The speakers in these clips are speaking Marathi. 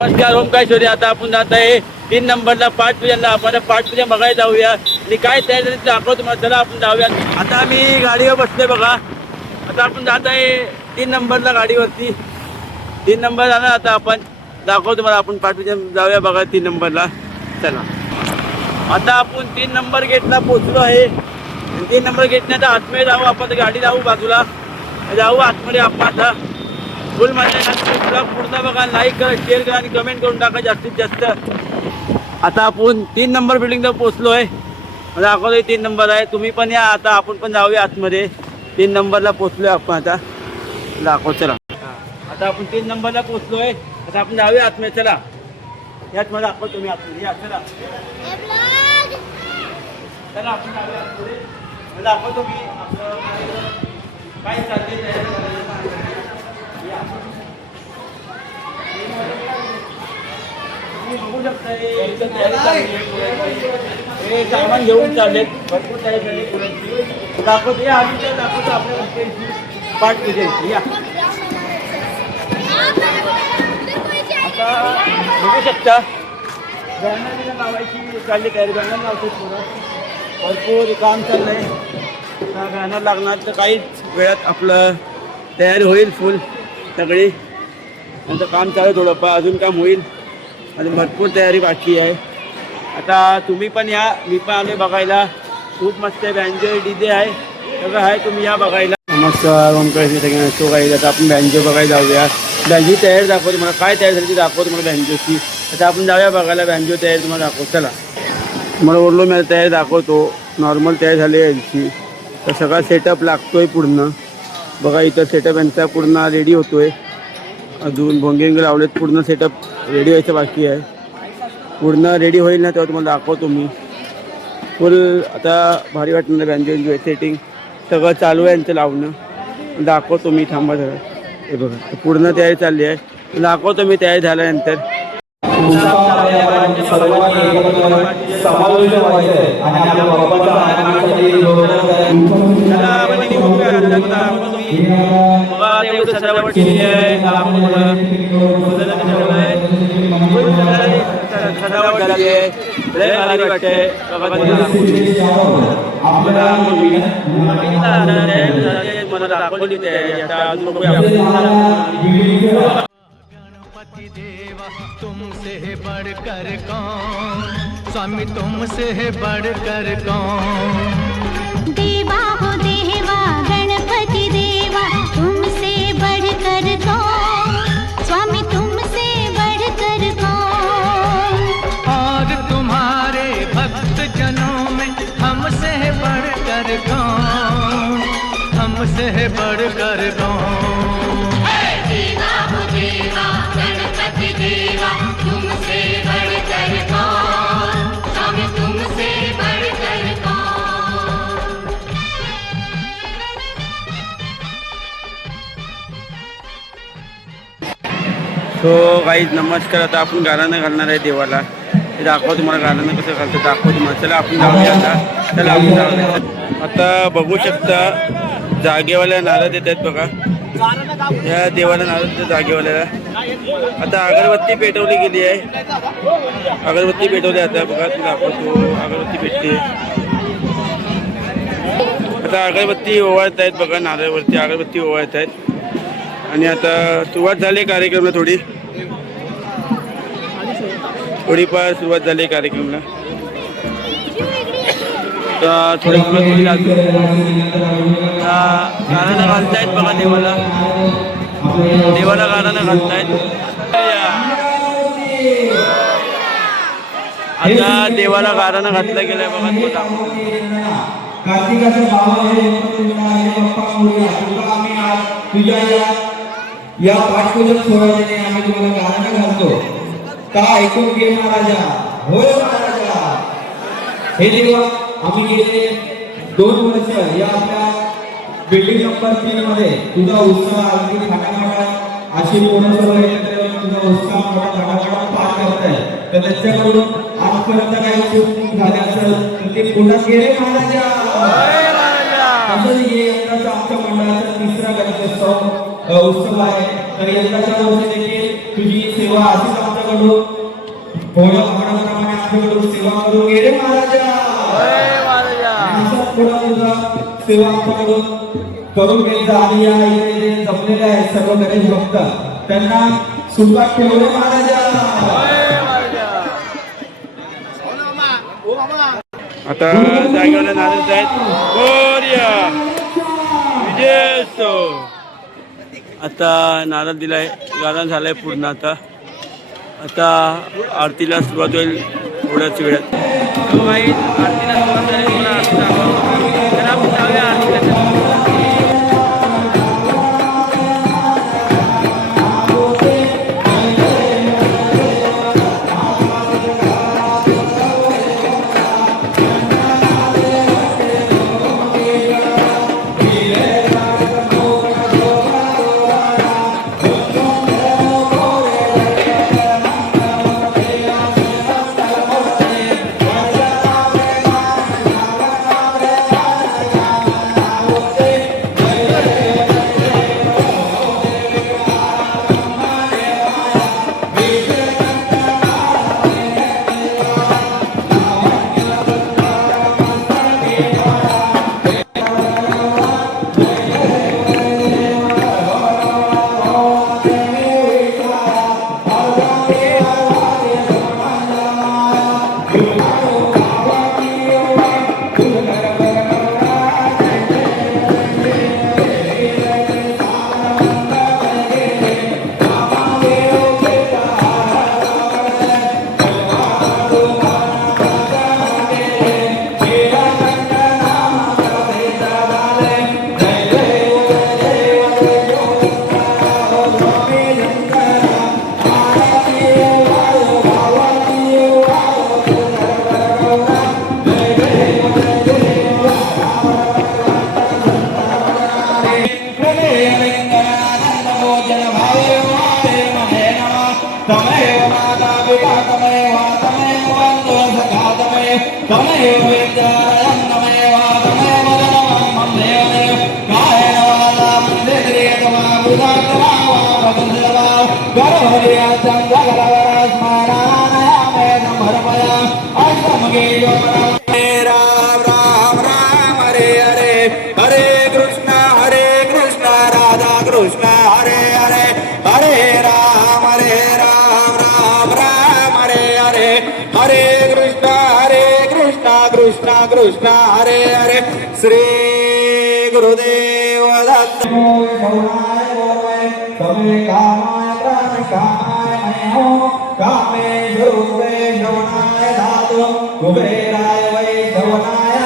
नमस्कार ओमकारेश्वरी. आता आपण जात आहे 3 नंबरला पाठपूजनला. आपण पाठपूजन बघायला जाऊया आणि काय तयारी दाखवतो तुम्हाला. चला आपण जाऊया. आता आम्ही गाडीवर बसलोय बघा. आता आपण जात आहे 3 नंबरला गाडीवरती. 3 नंबर जाणार. आता आपण दाखवतो तुम्हाला. आपण पाठपूजन जाऊया बघा 3 नंबरला. चला आता आपण 3 नंबर गेटला पोहोचलो आहे. 3 नंबर गेटने आता आतमध्ये जाऊ. आपण गाडी जाऊ बाजूला जाऊ आतमध्ये. आपण आता फुल म्हणजे पूर्ण बघा. लाईक करा, शेअर करा आणि कमेंट करून टाका जास्तीत जास्त. आता आपण 3 नंबर बिल्डिंगला पोहोचलो आहे. दाखवतोय 3 नंबर आहे. तुम्ही पण या. आता आपण पण जाऊया आतमध्ये. 3 नंबरला पोहोचलोय आपण. आता दाखव. चला आता आपण 3 नंबरला पोहोचलोय. आता आपण जाऊया आतमध्ये. चला यात मला दाखव. तुम्ही आतमध्ये या. चला चला आपण जाऊया आतमध्ये. दाखवतो मी आपलं काय चाललंय. बघू शकता हे सामान घेऊन चाललेत. भरपूर तयारी झाली पुरणची. दाखवतो या आधी तर दाखवतो आपल्या पाठपूजनची. या आता बघू शकता बॅनर लावायची चालली तयारी. बॅनर लावतो पुरं. भरपूर काम चाललंय. बॅनर लागणार तर काहीच वेळात आपलं तयारी होईल फुल सगळी. नंतर काम चालू थोडंफार अजून काम होईल. अजून भरपूर तयारी बाकी आहे. आता तुम्ही पण या. मी पण आले बघायला. खूप मस्त आहे. बँजो DJ आहे सगळं आहे. तुम्ही या बघायला. नमस्कार ओमकारेश्वरी सगळ्यांना. तो काही आता आपण बँजो बघायला जाऊया. बँजो तयारी दाखवतो तुम्हाला. काय तयारी झाली ती दाखवतो तुम्हाला बँजोची. आता आपण जाऊया बघायला. बँजो तयारी तुम्हाला दाखवतो. चला तुम्हाला बोललो मी तयारी दाखवतो. नॉर्मल तयारी झाली आहे यांची. तर सगळा सेटअप लागतोय पूर्ण बघा. इथं सेटअप यांचा पूर्ण रेडी होतोय. अजून भोंगे लावलेत. पूर्ण सेटअप रेडी व्हायचं बाकी आहे. पूर्ण रेडी होईल ना तेव्हा तुम्हाला दाखवतो मी. फुल आता भारी वाटणार. बँजो सेटिंग सगळं चालू आहे यांचं लावणं. दाखवतो मी. थांबा जरा. हे बघा पूर्ण तयारी चालली आहे. दाखवतो मी तयारी झाल्यानंतर. सजावट केली आहे. सजावट झाली आहे. लय भारी वाटते. मला दाखवली गणपति देवा तुमसे बढ़कर कौन, स्वामी तुमसे बढ़कर कौन। देवा हो देवा गणपति देवा तुमसे बढ़कर कौन, स्वामी तुमसे बढ़कर कौन। और तुम्हारे भक्त जनों में हमसे बढ़कर कौन, हमसे बढ़कर कौन। देवा हो देवा गणपति देवा तुमसे बढ़कर कौन, स्वामी तुमसे बढ़कर कौन। सो गाईज नमस्कार. आता आपण गाणं घालणार आहे देवाला. हे दाखव तुम्हाला. गाणं कसं घालतं दाखव तुम्हाला. चला आपण जाऊया आता. चला आपण जाऊया. आता बघू शकता जागेवाल्या नारद येत आहेत बघा. या देवाला नारद जागेवाल्याला. आता अगरबत्ती पेटवली गेली आहे. अगरबत्ती पेटवली आता बघा. तुम्ही दाखवतो अगरबत्ती पेटते. आता अगरबत्ती ओवाळत आहेत बघा. नारळवरती अगरबत्ती ओवाळत आहेत. आणि आता सुरुवात झाली कार्यक्रमला. थोडीफार सुरुवात झाली कार्यक्रमला. तर थोडी गाणं घालतायत बघा देवाला. देवाला गाणं घालतायत. आता देवाला गाणं घातलं गेलंय बघा. या पाठपूजन सोहळ्याने आम्ही तुम्हाला गाणं घालतो. का ऐकून घे महाराजा. होय महाराजा. हे देवा आम्ही गेले 2 वर्ष या आपल्या बिल्डिंग नंबर 3 मध्ये तुझा उत्सव अगदी फटाफट अशी पूर्ण सर्व एकत्र येऊन तुझा उत्सव फटाफट पार करताय. तर त्याच्याकडून आजपर्यंत काही चूक झाली असेल तर ते पुन्हा गेले महाराजा. असं यंदाचा आमच्या मंडळाचा 3रा गणेशोत्सव उत्सव आहे. तर यंदाच्या वर्षी देखील तुझी सेवा अशीच आमच्या महाराजांकडून थोड्या भावनाप्रमाणे आमच्याकडून सेवा करून गेले महाराजा. थोडा तुझा सेवा आमच्याकडून करून घ्यायचा आणि या इथे जमलेले आहेत सर्व गणेश भक्त त्यांना सुखात ठेवले महाराजा. आता जागेवाला नाचत आहेत मोरया विजय असो. आता नारळ दिलाय गाणं झालंय पूर्ण. आता आरतीला सुरुवात होईल थोड्याच वेळात. आरतीला सुरुवात झाली पूर्ण आरती तर आपण जाऊया आरतीला. कृष्ण हरे हरे. श्री गुरुदेव दत्त. तमे कामाय प्राण कामाय मयो कामे रूपे शवनाय धातु कुबेराय वैष्णवनाय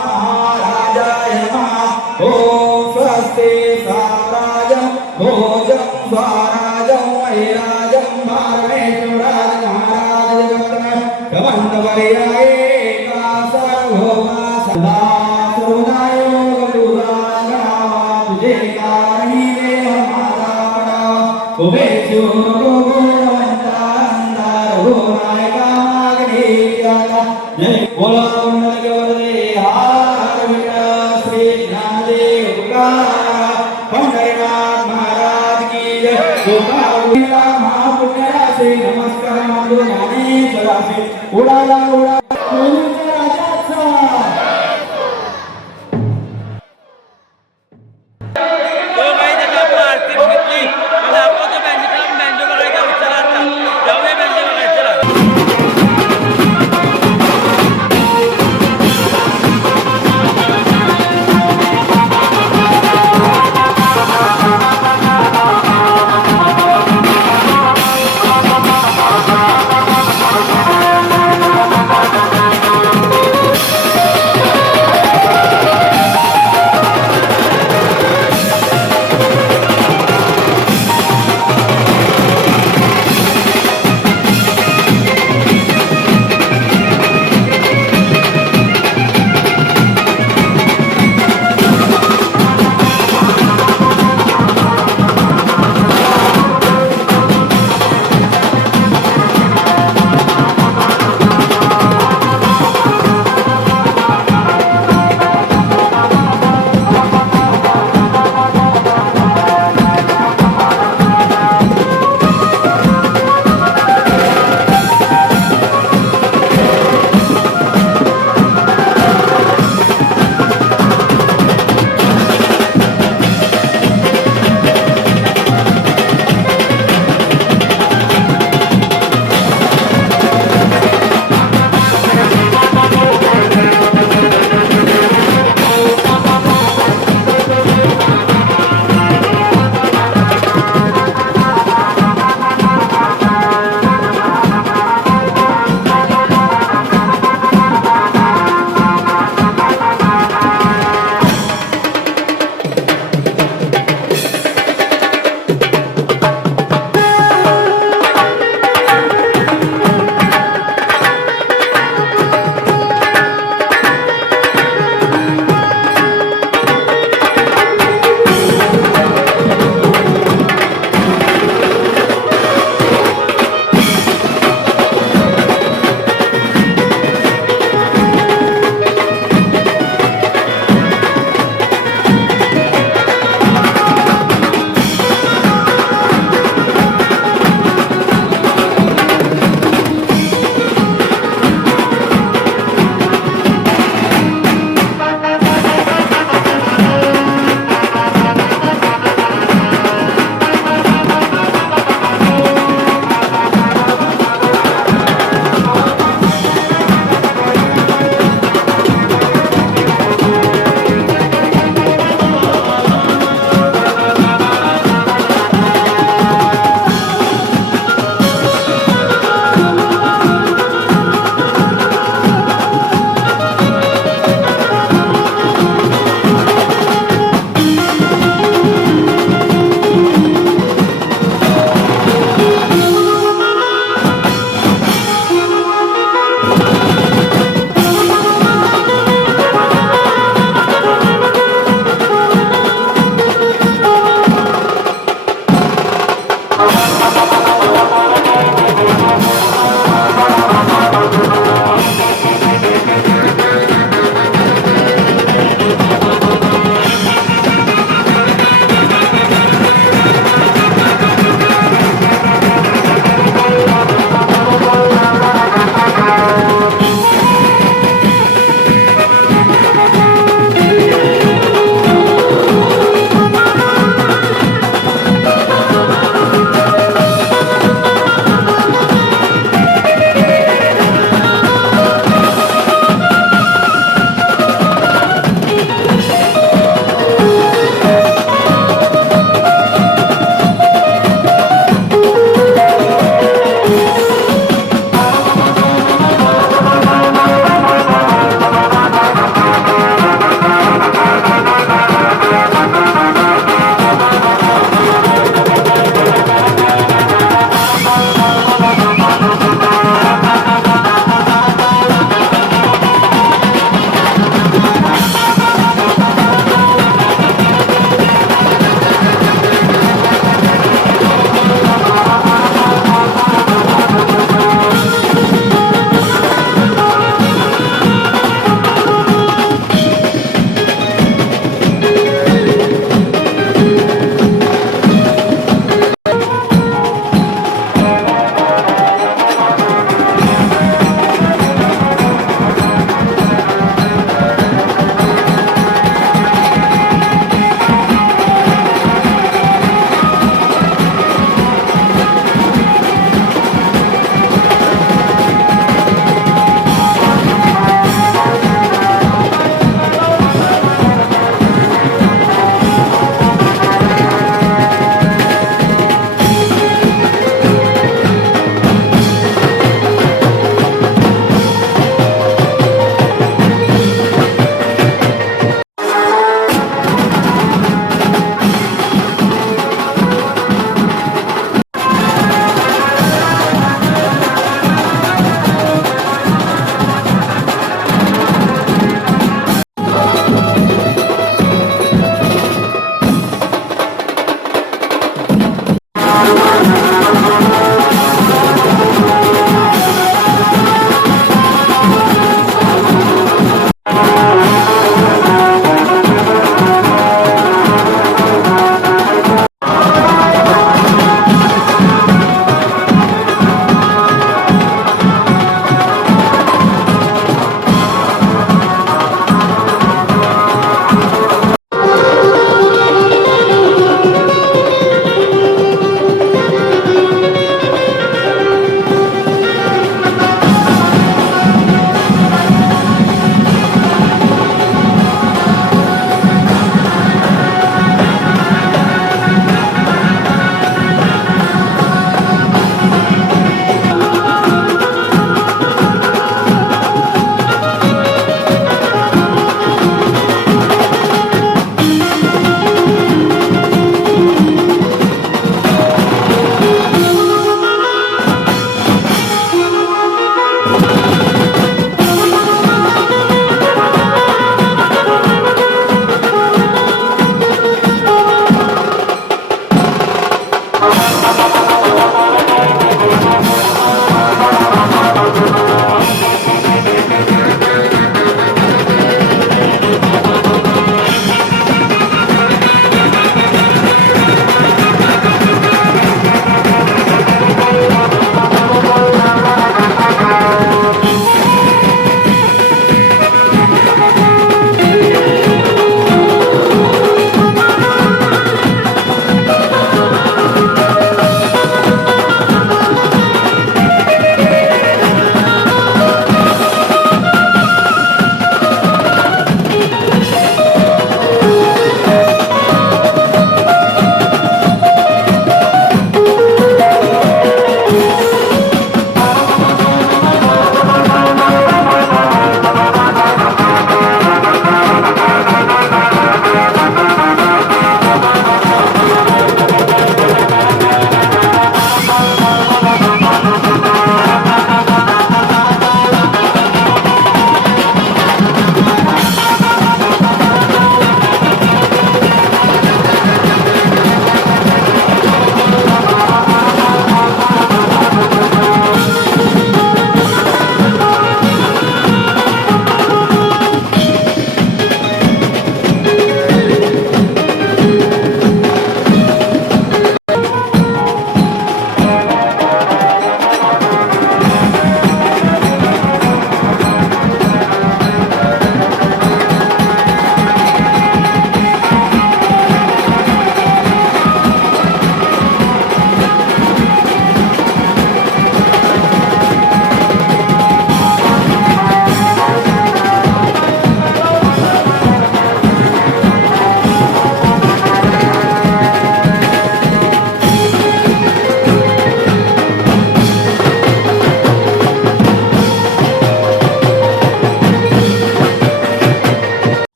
महाराजाय नमः. ओम स्वस्ति साम्राज्यं भोजं स्वराजं वैराजं परमेश्वराय महाराज जगत् कमंडवर्याय उडाला उडा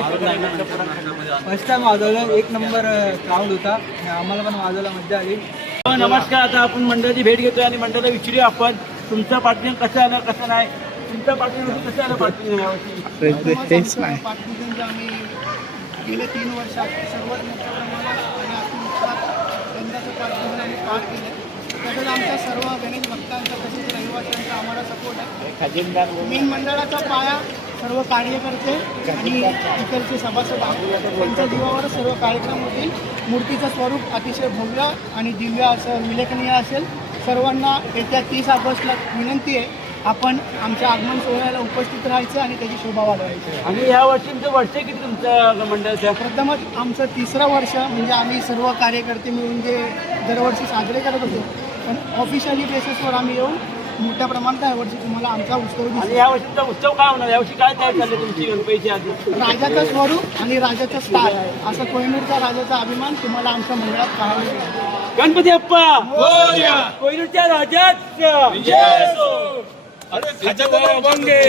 काय फर्स्ट टाइम वाजवलं, एक नंबर क्राऊड होता, आम्हाला पण वाजवायला मजा आली. नमस्कार. आता आपण मंडळाची भेट घेतोय आणि मंडळाला विचारूया आपण तुमचं पार्टिंग कसं आलं कसं नाही. तुमचं पार्टिंग कसं आलं पार्टिंग पाठपूजनचं आम्ही गेले 3 वर्षात सर्वात मोठ्या प्रमाणात आणि अत्युत्साहात यंदाचं पाठपूजन आम्ही पार केलं. तसंच आमच्या सर्व गणेश भक्तांचा तसेच रहिवाशांचा आम्हाला सपोर्ट आहे. मेन मंडळाचा पाया सर्व कार्यकर्ते आणि इकडचे सभासद आहेत. त्यांच्या जीवावर सर्व कार्यक्रम होतील. मूर्तीचं स्वरूप अतिशय भव्य आणि दिव्य असं उल्लेखनीय असेल. सर्वांना येत्या 30 ऑगस्टला विनंती आहे, आपण आमच्या आगमन सोहळ्याला उपस्थित राहायचं आणि त्याची शोभा वाढवायची. आणि ह्या वर्षीचं वर्ष किती तुमच्या मंडळाचं? प्रथमच आमचं 3रं वर्ष, म्हणजे आम्ही सर्व कार्यकर्ते मिळून जे दरवर्षी साजरे करत होतो, पण ऑफिशियली बेसिसवर आम्ही येऊन मोठ्या प्रमाणात यावर्षी तुम्हाला आमचा उत्सव आणि दिसेल. या वर्षीचा उत्सव काय होणार? यावर्षी काय तयार झाले तुमची गणपतीची आधी? राजाचं स्वरूप आणि राजाचं स्थान असं कोहिनूरचा राजाचा अभिमान तुम्हाला आमच्या मंडळात पाहायला मिळेल. गणपती बाप्पा कोहिनूरच्या राजाचा